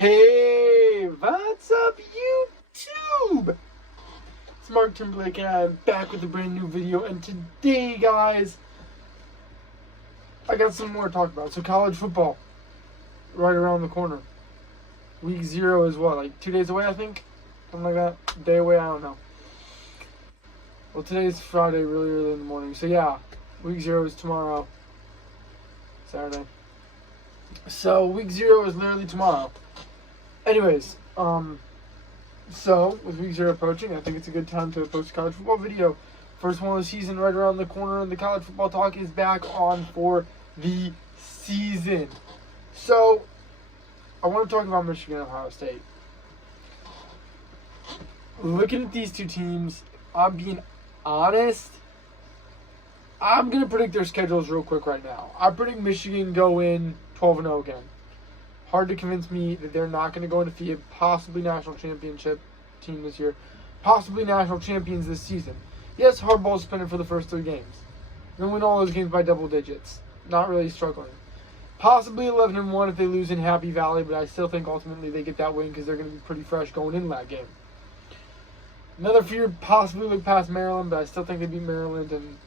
Hey, what's up, YouTube? It's Mark Timberlake, and I'm back with a brand new video. And today, guys, I got some more to talk about. So, college football, right around the corner. Week 0 as well, like 2 days away, I think. Something like that. Day away, I don't know. Well, today's Friday, really early in the morning. So, yeah, week 0 is tomorrow, Saturday. So, week 0 is literally tomorrow. Anyways, so with week 0 approaching, I think it's a good time to post a college football video. First one of the season right around the corner, and the college football talk is back on for the season. So, I want to talk about Michigan and Ohio State. Looking at these two teams, I'm being honest. I'm going to predict their schedules real quick right now. I predict Michigan go in 12-0 again. Hard to convince me that they're not going to go and defeat a possibly national championship team this year. Possibly national champions this season. Yes, Harbaugh's spinning for the first 3 games. They'll win all those games by double digits. Not really struggling. Possibly 11-1 if they lose in Happy Valley, but I still think ultimately they get that win because they're going to be pretty fresh going into that game. Another fear, possibly look past Maryland, but I still think they beat Maryland. And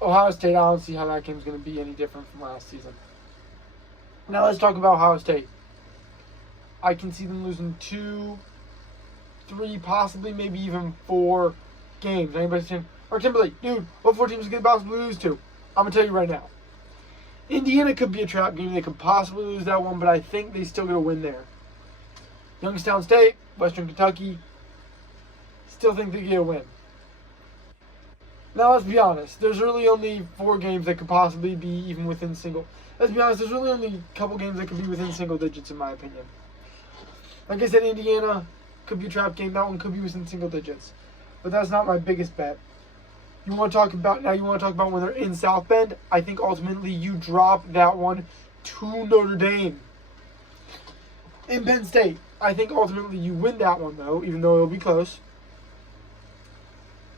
Ohio State, I don't see how that game's going to be any different from last season. Now let's talk about Ohio State. I can see them losing 2, 3, possibly maybe even 4 games. Anybody's saying, Mark Timberlake, dude, what 4 teams could they possibly lose to? I'm going to tell you right now. Indiana could be a trap game. They could possibly lose that one, but I think they still get a win there. Youngstown State, Western Kentucky, still think they get a win. Now, let's be honest. There's really only 4 games that could possibly be even within single. Let's be honest. There's really only a couple games that could be within single digits, in my opinion. Like I said, Indiana could be a trap game. That one could be within single digits. But that's not my biggest bet. You want to talk about when they're in South Bend? I think ultimately you drop that one to Notre Dame. In Penn State, I think ultimately you win that one, though, even though it'll be close.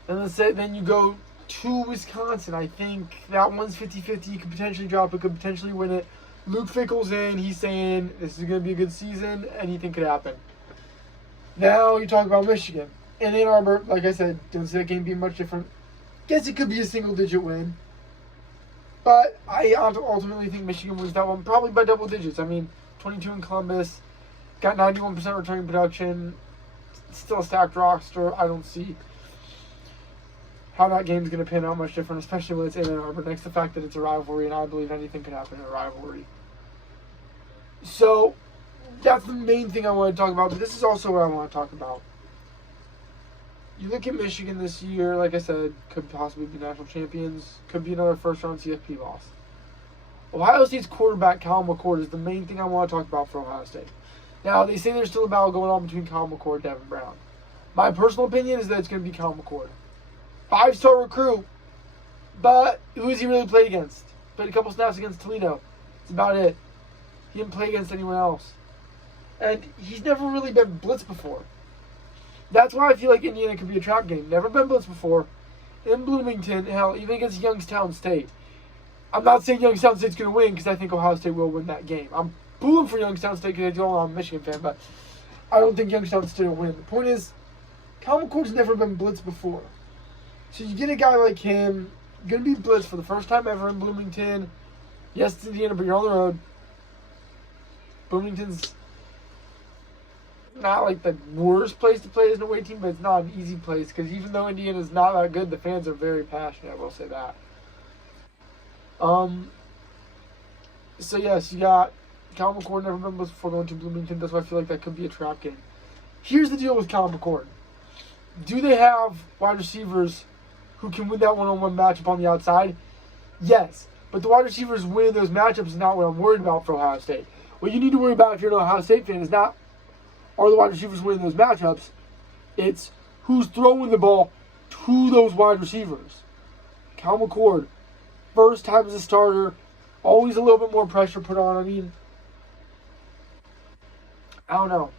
And let's say then you go to Wisconsin. I think that one's 50-50. You could potentially drop it, could potentially win it. Luke Fickell's in. He's saying this is going to be a good season. Anything could happen. Now you talk about Michigan. In Ann Arbor, like I said, don't see that game being much different. Guess it could be a single-digit win. But I ultimately think Michigan wins that one, probably by double digits. I mean, 22 in Columbus. Got 91% returning production. Still a stacked roster. I don't see how that game's going to pan out much different, especially when it's in Ann Arbor. Next to the fact that it's a rivalry, and I believe anything can happen in a rivalry. So, that's the main thing I want to talk about, but this is also what I want to talk about. You look at Michigan this year, like I said, could possibly be national champions, could be another first-round CFP loss. Ohio State's quarterback, Kyle McCord, is the main thing I want to talk about for Ohio State. Now, they say there's still a battle going on between Kyle McCord and Devin Brown. My personal opinion is that it's going to be Kyle McCord. 5-star recruit, but who has he really played against? Played a couple snaps against Toledo. That's about it. He didn't play against anyone else. And he's never really been blitzed before. That's why I feel like Indiana could be a trap game. Never been blitzed before. In Bloomington, hell, even against Youngstown State. I'm not saying Youngstown State's going to win because I think Ohio State will win that game. I'm pulling for Youngstown State because I'm a Michigan fan, but I don't think Youngstown State will win. The point is, Kyle McCord's never been blitzed before. So you get a guy like him, going to be blitzed for the first time ever in Bloomington. Yes, it's Indiana, but you're on the road. Bloomington's not like the worst place to play as an away team, but it's not an easy place because even though Indiana's not that good, the fans are very passionate, I will say that. So yes, you got Kyle McCord, never been blitzed before going to Bloomington. That's why I feel like that could be a trap game. Here's the deal with Kyle McCord. Do they have wide receivers who can win that one-on-one matchup on the outside? Yes. But the wide receivers winning those matchups is not what I'm worried about for Ohio State. What you need to worry about if you're an Ohio State fan is not are the wide receivers winning those matchups. It's who's throwing the ball to those wide receivers. Kyle McCord, first time as a starter, always a little bit more pressure put on. I mean, I don't know.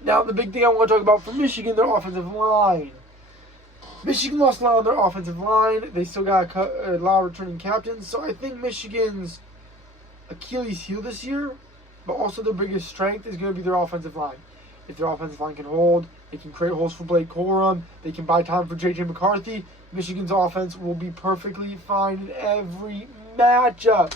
Now, the big thing I want to talk about for Michigan, their offensive line. Michigan lost a lot on their offensive line. They still got a lot of returning captains. So I think Michigan's Achilles heel this year but also their biggest strength is going to be their offensive line. If their offensive line can hold, they can create holes for Blake Corum, they can buy time for J.J. McCarthy, Michigan's offense will be perfectly fine in every matchup.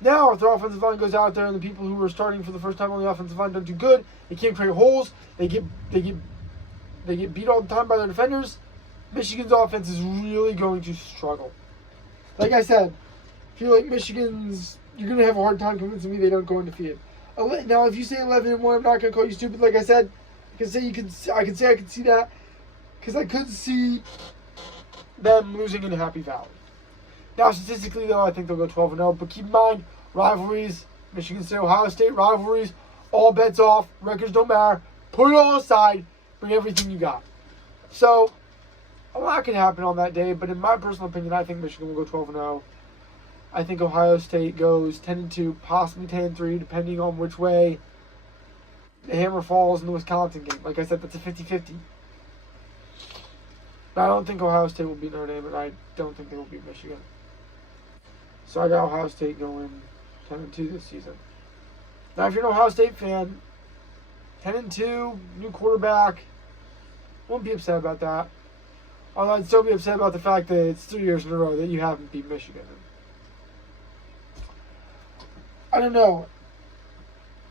Now, if their offensive line goes out there and the people who are starting for the first time on the offensive line don't do good, they can't create holes, they get beat all the time by their defenders, Michigan's offense is really going to struggle. Like I said, I feel like you're going to have a hard time convincing me they don't go undefeated. Now, if you say 11-1, I'm not going to call you stupid. Like I said, I can say I can see that, because I could see them losing in Happy Valley. Now, statistically, though, I think they'll go 12-0. But keep in mind, rivalries, Michigan State, Ohio State rivalries, all bets off. Records don't matter. Put it all aside. Bring everything you got. So, a lot can happen on that day. But in my personal opinion, I think Michigan will go 12-0. I think Ohio State goes 10-2, possibly 10-3, depending on which way the hammer falls in the Wisconsin game. Like I said, that's a 50-50. But I don't think Ohio State will beat Notre Dame, and I don't think they will beat Michigan. So I got Ohio State going 10-2 this season. Now, if you're an Ohio State fan, 10-2, new quarterback, won't be upset about that. Although I'd still be upset about the fact that it's 3 years in a row that you haven't beat Michigan. I don't know.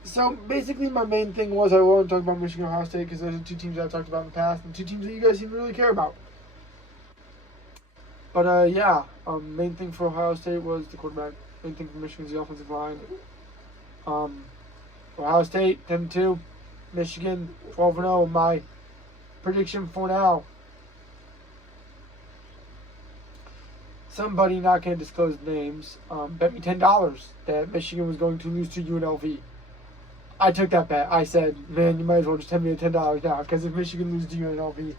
So basically, my main thing was I wanted to talk about Michigan and Ohio State because those are two teams I've talked about in the past and two teams that you guys seem to really care about. But main thing for Ohio State was the quarterback. Main thing for Michigan is the offensive line. Ohio State 10-2, Michigan 12-0. My prediction for now. Somebody, not going to disclose names, bet me $10 that Michigan was going to lose to UNLV. I took that bet. I said, man, you might as well just tell me the $10 now, because if Michigan loses to UNLV,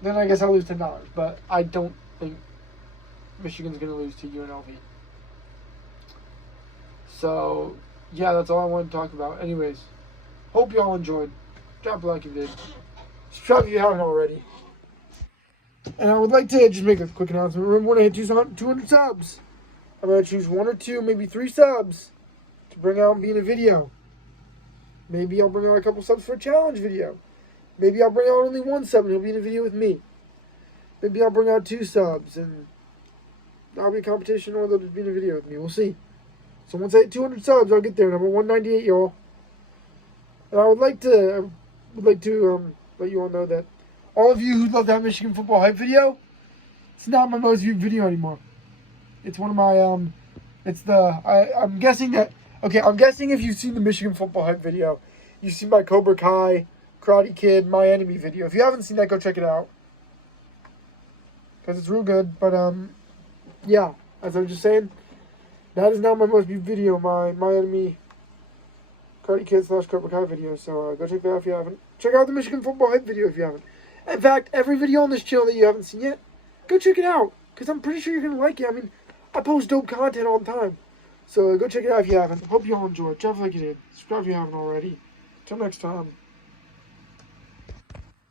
then I guess I'll lose $10. But I don't think Michigan's going to lose to UNLV. So, yeah, that's all I wanted to talk about. Anyways, hope you all enjoyed. Drop a like if you did. Subscribe if you haven't already. And I would like to just make a quick announcement. Remember, when I hit 200 subs, I'm going to choose 1 or 2, maybe 3 subs to bring out and be in a video. Maybe I'll bring out a couple subs for a challenge video. Maybe I'll bring out only 1 sub and he'll be in a video with me. Maybe I'll bring out 2 subs and that'll be a competition, or they'll just be in a video with me. We'll see. So once I hit 200 subs, I'll get there. Number 198, y'all. And I would like to let you all know that all of you who love that Michigan football hype video, it's not my most viewed video anymore. It's one of my, I'm guessing if you've seen the Michigan football hype video, you've seen my Cobra Kai, Karate Kid, My Enemy video. If you haven't seen that, go check it out. Because it's real good. But, yeah, as I was just saying, that is now my most viewed video, my Enemy Karate Kid / Cobra Kai video. So go check that out if you haven't. Check out the Michigan football hype video if you haven't. In fact, every video on this channel that you haven't seen yet, go check it out. Because I'm pretty sure you're going to like it. I mean, I post dope content all the time. So go check it out if you haven't. Hope you all enjoyed. Drop a like you did. Subscribe if you haven't already. Till next time.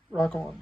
Rock on.